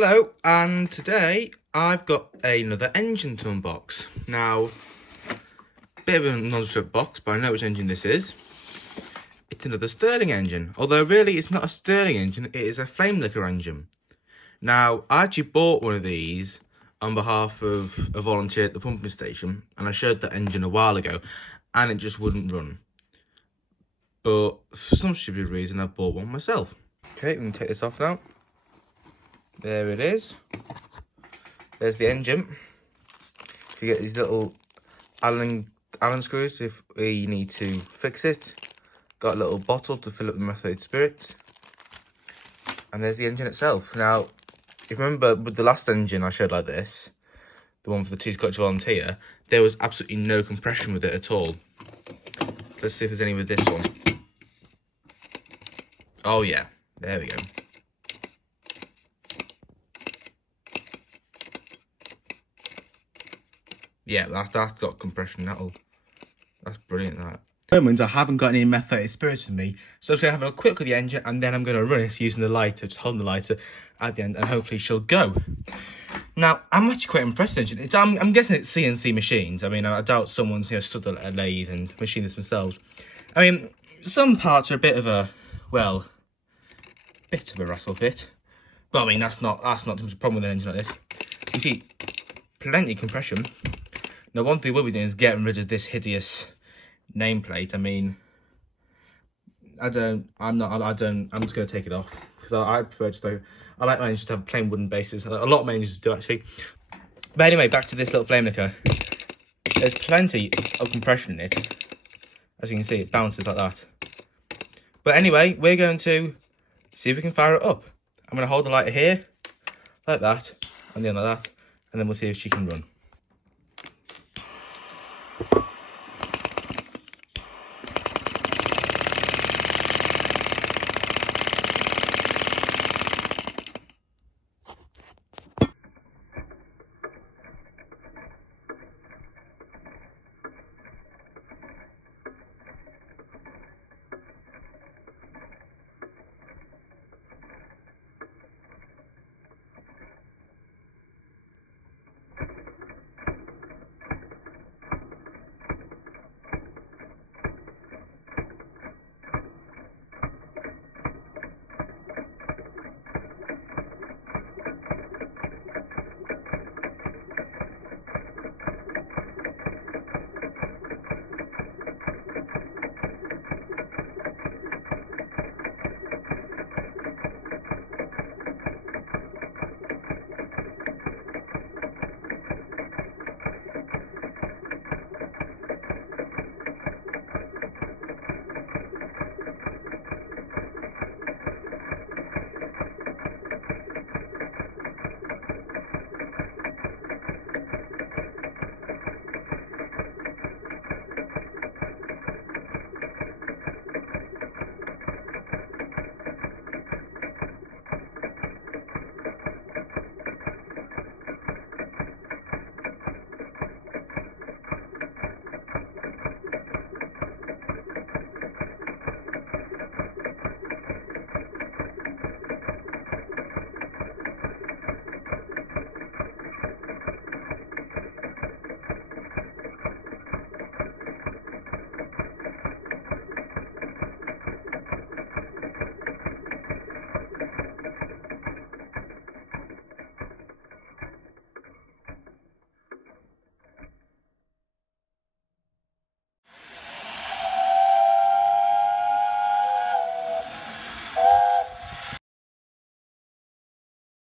Hello, and today I've got another engine to unbox. Now, bit of a nondescript box, but I know which engine this is. It's another Stirling engine, although really it's not a Stirling engine, it is a Flamelicker engine. Now, I actually bought one of these on behalf of a volunteer at the pumping station, and I showed that engine a while ago, and it just wouldn't run. But for some stupid reason, I bought one myself. Okay, we can take this off now. There it is. There's the engine. You get these little Allen screws if you need to fix it. Got a little bottle to fill up the methylated spirit. And there's the engine itself. Now, if you remember with the last engine I showed like this, the one for the T Scotch Volunteer, there was absolutely no compression with it at all. Let's see if there's any with this one. Oh yeah, there we go. Yeah, that's got compression. That's brilliant. That. At the moment, I haven't got any methylated spirits with me, so I'm going to have a quick look at the engine, and then I'm going to run it using the lighter, just holding the lighter at the end, and hopefully she'll go. Now, I'm actually quite impressed with the engine. I'm guessing it's CNC machines. I mean, I doubt someone's stood at a lathe and machined this themselves. I mean, some parts are a bit of a wrestle fit. But I mean, that's not too much of a problem with an engine like this. You see, plenty of compression. Now, one thing we'll be doing is getting rid of this hideous nameplate. I mean, I'm just going to take it off because I prefer I like my engines to have plain wooden bases. A lot of my engines do actually. But anyway, back to this little Flamelicker. There's plenty of compression in it. As you can see, it bounces like that. But anyway, we're going to see if we can fire it up. I'm going to hold the lighter here, like that, and then like that, and then we'll see if she can run.